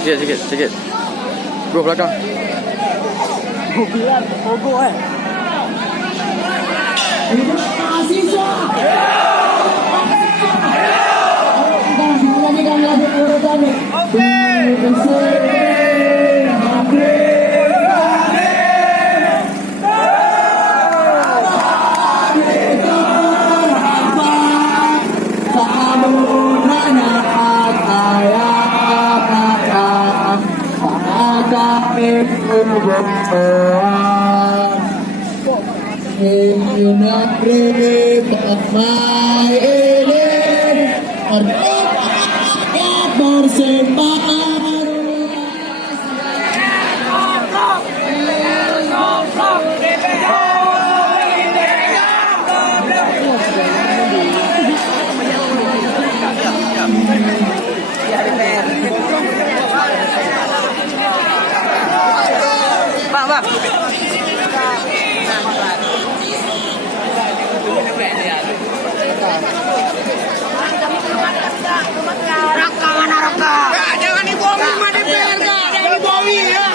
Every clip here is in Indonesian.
Sikit. Bro, belakang. Mobilan, Pogo Jangan dibohongi sama DPR, jangan dibohongi ya.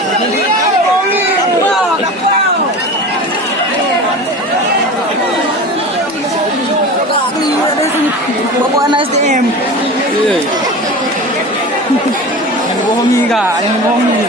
Bapak anak SDM. Yang bohongi kak, yang bohongi.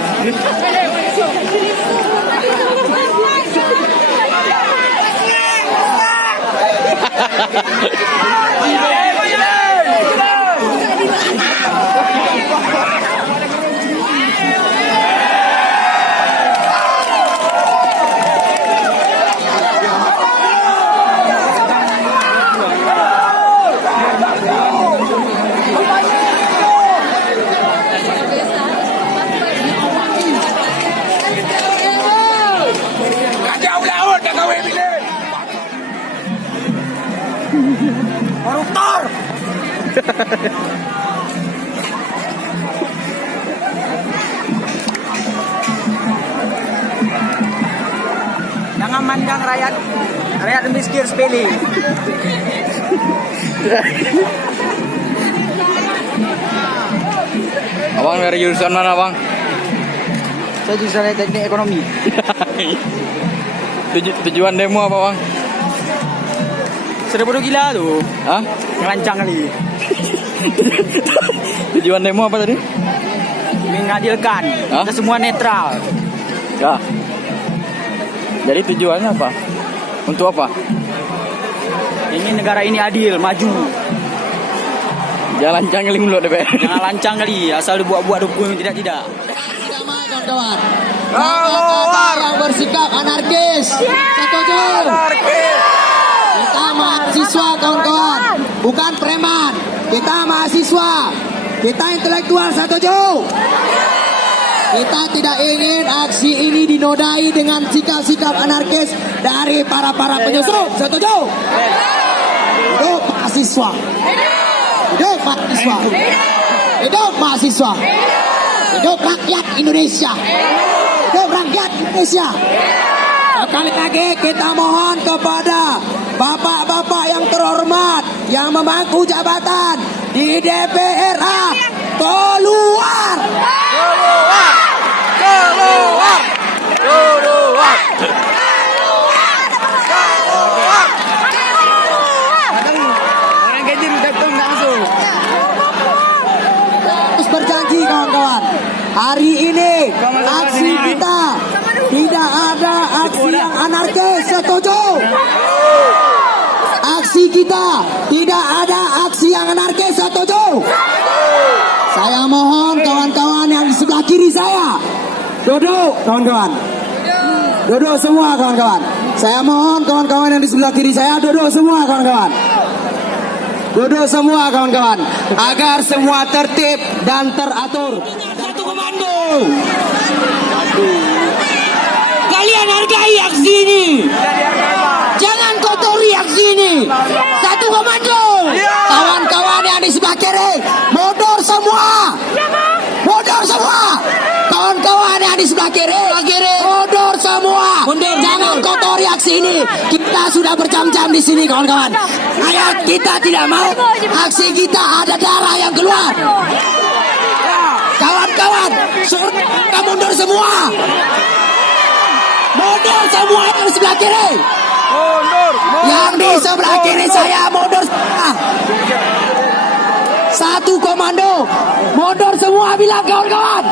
Koruptor. Jangan mandang rakyat miskin sepele. Abang dari jurusan mana, Bang? Saya jurusan teknik ekonomi. Tujuan demo apa, Bang? Sudah bodoh gila tuh. Hah? Ngelancang kali. Tujuan demo apa tadi? Mengadilkan. Hah? Kita semua netral. Ya. Jadi tujuannya apa? Untuk apa? Ingin negara ini adil, maju. Jalan cangling dulu DPR. Jangan lancang kali, asal dibuat-buat dokumen tidak. Kawan-kawan, yang bersikap anarkis, setuju? Kita mahasiswa, kawan-kawan, bukan preman. Kita mahasiswa, kita intelektual, setuju? Kita tidak ingin aksi ini dinodai dengan sikap-sikap anarkis dari para penyusup, setuju? Hidup mahasiswa. Hidup mahasiswa. Hidup mahasiswa. Hidup rakyat Indonesia. Hidup rakyat Indonesia. Sekali lagi kita mohon kepada bapak-bapak yang terhormat yang memangku jabatan di DPR keluar. Terus berjanji kawan-kawan, hari ini aksi kita tidak ada aksi yang anarkis, setuju? Aksi kita tidak ada aksi yang anarkis, setuju? Saya mohon kawan-kawan yang di sebelah kiri saya duduk, kawan-kawan. Duduk semua, kawan-kawan. Saya mohon kawan-kawan yang di sebelah kiri saya duduk semua, kawan-kawan. Duduk semua, kawan-kawan, agar semua tertib dan teratur. Satu komando. Kalian hargai aksi ini. Jangan kotori aksi ini. Satu komando. Kawan-kawan yang di sebelah kiri, mundur semua. Mundur semua. Kawan-kawan yang di sebelah kiri, mundur semua. Jangan kotori aksi ini. Kita sudah berjam-jam di sini, kawan-kawan. Ayat kita tidak mau aksi kita ada darah yang keluar. Kawan-kawan, mundur semua. Mundur semua yang sebelah kiri. Yang di sebelah kiri saya mundur semua. Satu komando. Mundur semua bilang kawan-kawan.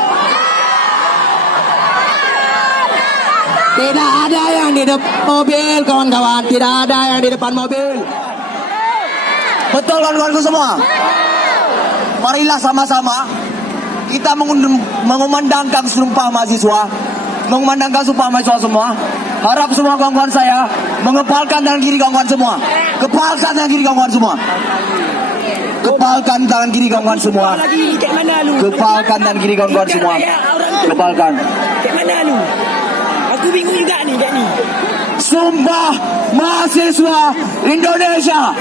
Tidak ada yang di depan mobil kawan-kawan. Tidak ada yang di depan mobil. Betul kawan-kawanku semua. Marilah sama-sama kita mengumandangkan sumpah mahasiswa. Mengumandangkan sumpah mahasiswa semua. Harap semua kawan-kawan saya mengepalkan tangan kiri kawan-kawan semua. Kepalkan tangan kiri kawan-kawan semua. Kepalkan tangan kiri kawan-kawan semua. Kepalkan tangan kiri kawan-kawan semua. Kepalkan. Kat mana lu? Aku bingung juga ni kat ni. Sumpah mahasiswa Indonesia.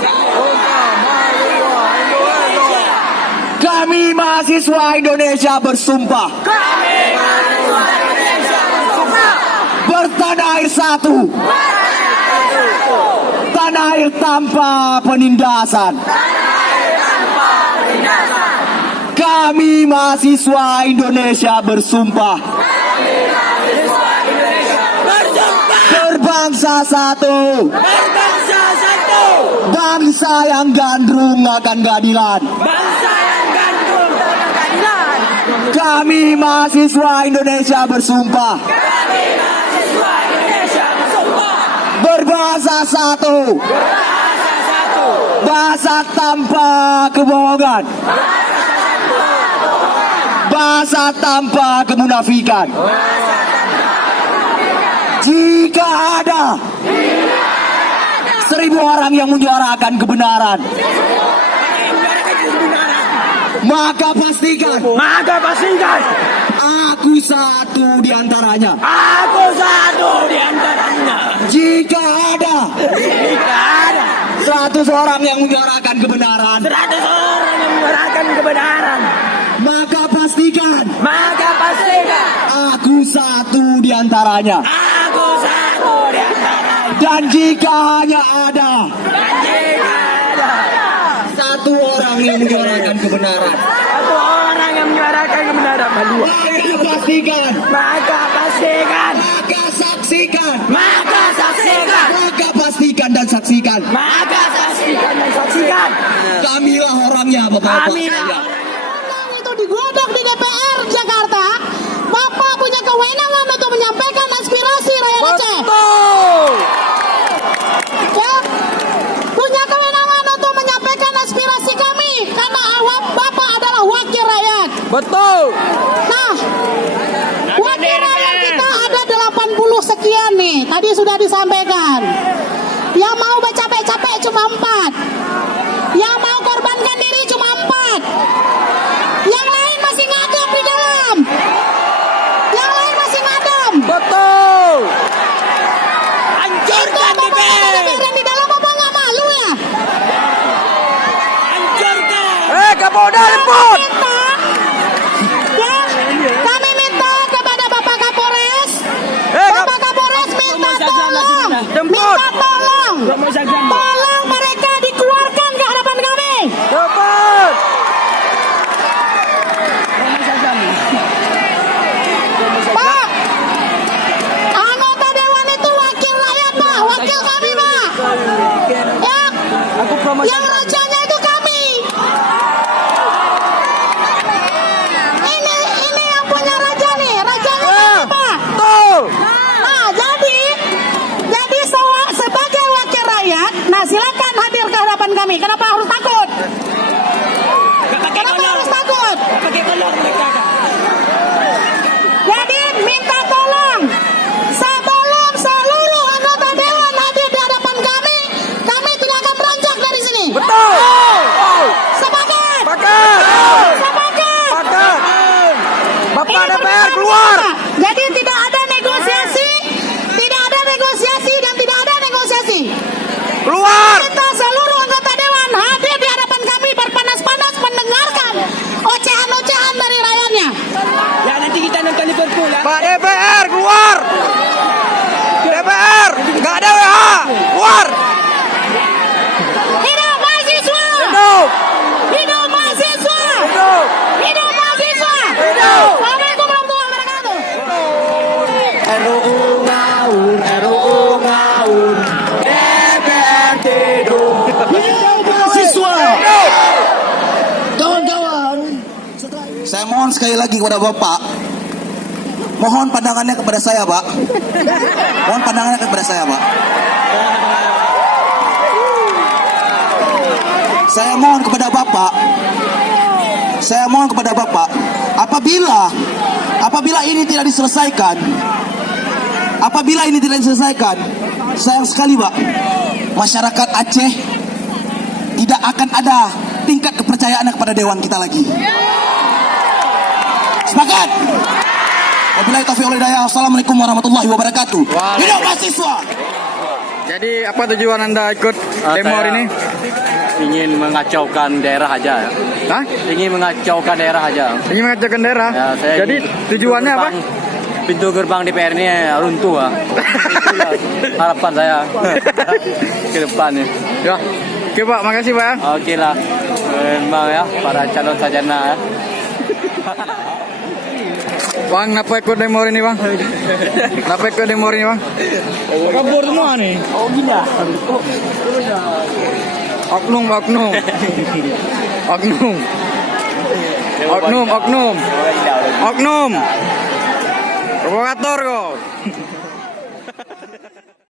Kami mahasiswa Indonesia bersumpah. Bertanah air satu. Tanah air tanpa penindasan. Kami mahasiswa Indonesia bersumpah. Berbangsa satu. Bangsa yang gandrung akan keadilan. Kami mahasiswa Indonesia bersumpah. Berbahasa satu. Bahasa tanpa kebohongan. Bahasa tanpa kemunafikan. Jika ada 1000 orang yang menyuarakan kebenaran, maka pastikan aku satu di antaranya. Jika ada 100 orang yang menyuarakan kebenaran, maka pastikan aku satu di antaranya. Dan jika hanya ada 1 orang yang menyuarakan kebenaran, maka pastikan dan saksikan. Kamilah orangnya, Bapak-bapak sekalian. Itu digodok di DPR Jakarta. Bapak punya kewenangan untuk menyampaikan aspirasi rakyat Aceh. Ya, punya kewenangan untuk menyampaikan aspirasi kami karena Bapak adalah wakil rakyat. Betul. Nah, wakil rakyat kita ada 80 sekian nih. Tadi sudah disampaikan. Yang mau capek-capek cuma 4. Yang mau korbankan diri cuma 4. Yang lain masih ngadem di dalam. Betul. Hancurkan DPR. Yang di dalam apa nggak malu ya? Hancurkan. Kapolda liput. Kami minta kepada Bapak Kapolres. Bapak Kapolres minta tolong. Tolong mereka dikeluarkan ke hadapan kami. Betul. Pak, anggota dewan itu wakil rakyat Pak, wakil kami Pak. Ya, yang rajanya itu kami. Ini yang punya raja nih, rajanya kami Pak. Nah, jadi sebagai wakil rakyat, nah silakan hadir ke hadapan kami. Kenapa harus takut? Kenapa harus takut? Jadi minta tolong sebelum seluruh anggota dewan hadir di hadapan kami tidak akan beranjak dari sini. Betul. Sepakat. Sepakat. Sepakat. Bapak Ini DPR permintaan keluar. kita. Jadi tidak ada negosiasi dan tidak ada negosiasi. Keluar. Kita seluruh anggota dewan hadir di hadapan kami berpanas-panas mendengarkan ocehan-ocehan dari rakyatnya. Ya nanti kita nonton Liverpool lah. Pak DPR keluar. DPR nggak ada WH. Keluar. Hidup mahasiswa! Hidup. Hidup mahasiswa! Hidup. Hidup mahasiswa! Hidup. Assalamualaikum warahmatullahi wabarakatuh. RUU Ngaun, DPR tidur. Mahasiswa. Kawan-kawan. Saya mohon sekali lagi kepada Bapak. Mohon pandangannya kepada saya, Pak. Mohon pandangannya kepada saya, Pak. Saya mohon kepada Bapak. Saya mohon kepada Bapak, apabila ini tidak diselesaikan, sayang sekali, Pak, masyarakat Aceh tidak akan ada tingkat kepercayaan kepada dewan kita lagi. Sepakat? Wabillahi taufiq wal hidayah. Assalamualaikum warahmatullahi wabarakatuh. Hidup mahasiswa. Jadi apa tujuan Anda ikut demo hari ini? Ingin mengacaukan daerah aja. Hah? Ingin mengacaukan daerah aja. Ingin mengacaukan daerah? Ya, saya Jadi ingin tujuannya apa? Pintu gerbang DPR ini runtuh. Itulah harapan saya ke depan nih. Ya. Oke Pak, makasih Pak. Oke lah, memang ya para calon sarjana ya. Bang, kenapa ikut demo hari ini Bang? Kenapa ikut demo hari ini Bang? Kabur semua nih. Oh gila. Oknum. Provokator kok.